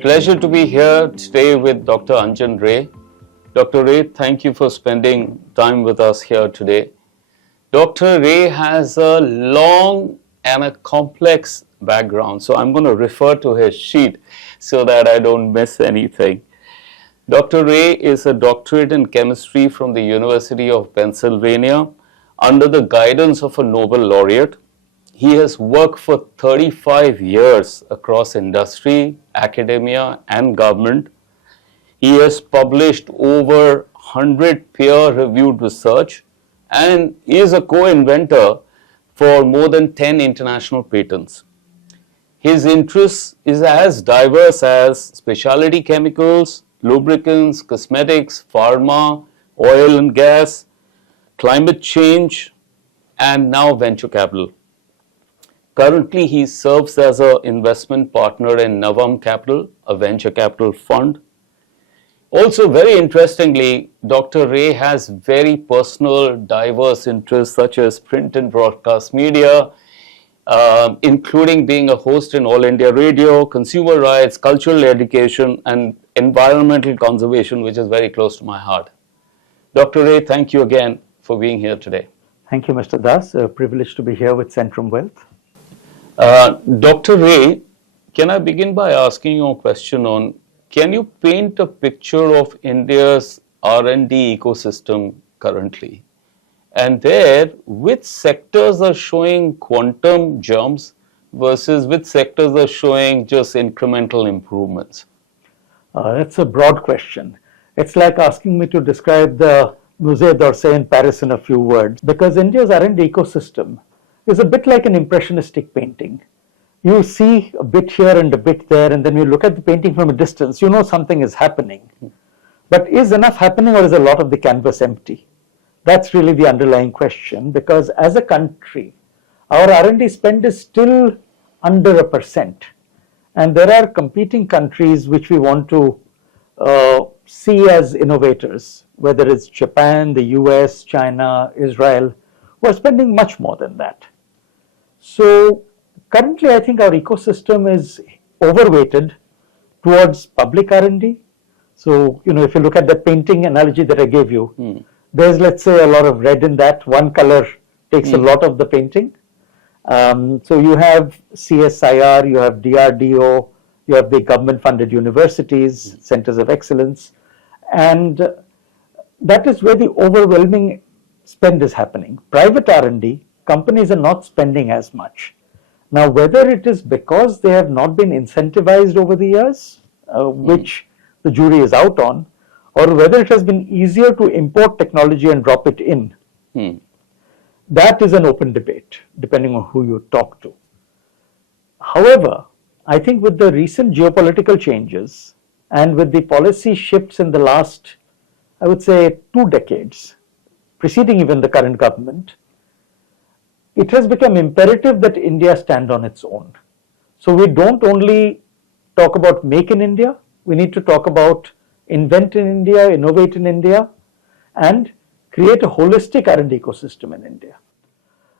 Pleasure to be here today with Dr. Anjan Ray. Dr. Ray, thank you for spending time with us here today. Dr. Ray has a long and a complex background, so I'm going to refer to his sheet so that I don't miss anything. Dr. Ray is a doctorate in chemistry from the University of Pennsylvania under the guidance of a Nobel laureate. He has worked for 35 years across industry, academia, and government. He has published over 100 peer-reviewed research and is a co-inventor for more than 10 international patents. His interests is as diverse as specialty chemicals, lubricants, cosmetics, pharma, oil and gas, climate change, and now venture capital. Currently, he serves as an investment partner in Navam Capital, a venture capital fund. Also, very interestingly, Dr. Ray has very personal, diverse interests such as print and broadcast media, including being a host in All India Radio, consumer rights, cultural education, and environmental conservation, which is very close to my heart. Dr. Ray, thank you again for being here today. Thank you, Mr. Das. A privilege to be here with Centrum Wealth. Dr. Ray, can I begin by asking you a question on, can you paint a picture of India's R&D ecosystem currently? And there, which sectors are showing quantum jumps versus which sectors are showing just incremental improvements? That's a broad question. It's like asking me to describe the Musée d'Orsay in Paris in a few words, because India's R&D ecosystem is a bit like an impressionistic painting. You see a bit here and a bit there, and then you look at the painting from a distance, you know something is happening. But is enough happening, or is a lot of the canvas empty? That's really the underlying question, because as a country, our R&D spend is still under 1%. And there are competing countries which we want to see as innovators, whether it's Japan, the US, China, Israel, who are spending much more than that. So currently, I think our ecosystem is overweighted towards public R&D. So, if you look at the painting analogy that I gave you, there's, let's say, a lot of red in that. One color takes a lot of the painting. So you have CSIR, you have DRDO, you have the government-funded universities, centers of excellence, and that is where the overwhelming spend is happening. Private R&D, companies are not spending as much. Now, whether it is because they have not been incentivized over the years, which the jury is out on, or whether it has been easier to import technology and drop it in, that is an open debate, depending on who you talk to. However, I think with the recent geopolitical changes and with the policy shifts in the last, I would say, 2 decades, preceding even the current government, it has become imperative that India stand on its own. So we don't only talk about make in India, we need to talk about invent in India, innovate in India, and create a holistic R&D ecosystem in India.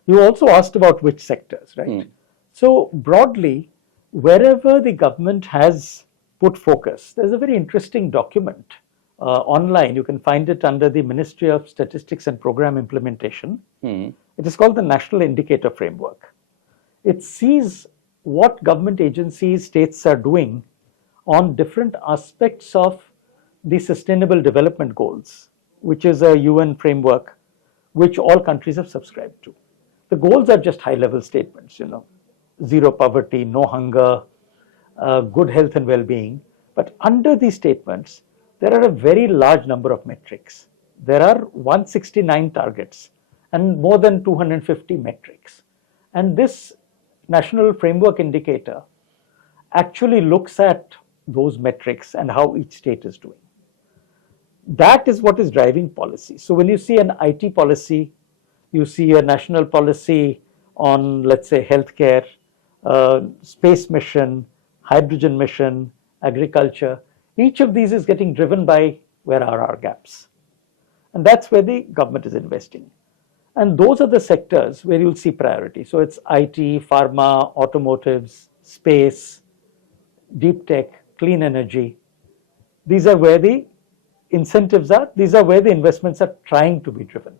You also asked about which sectors, right? So broadly, wherever the government has put focus, there's a very interesting document online. You can find it under the Ministry of Statistics and Program Implementation. It is called the National Indicator Framework. It sees what government agencies, states are doing on different aspects of the Sustainable Development Goals, which is a UN framework which all countries have subscribed to. The goals are just high-level statements, zero poverty, no hunger, good health and well-being. But under these statements, there are a very large number of metrics. There are 169 targets and more than 250 metrics. And this National Framework Indicator actually looks at those metrics and how each state is doing. That is what is driving policy. So when you see an IT policy, you see a national policy on, let's say, healthcare, space mission, hydrogen mission, agriculture, each of these is getting driven by where are our gaps. And that's where the government is investing. And those are the sectors where you'll see priority. So it's IT, pharma, automotives, space, deep tech, clean energy. These are where the incentives are. These are where the investments are trying to be driven.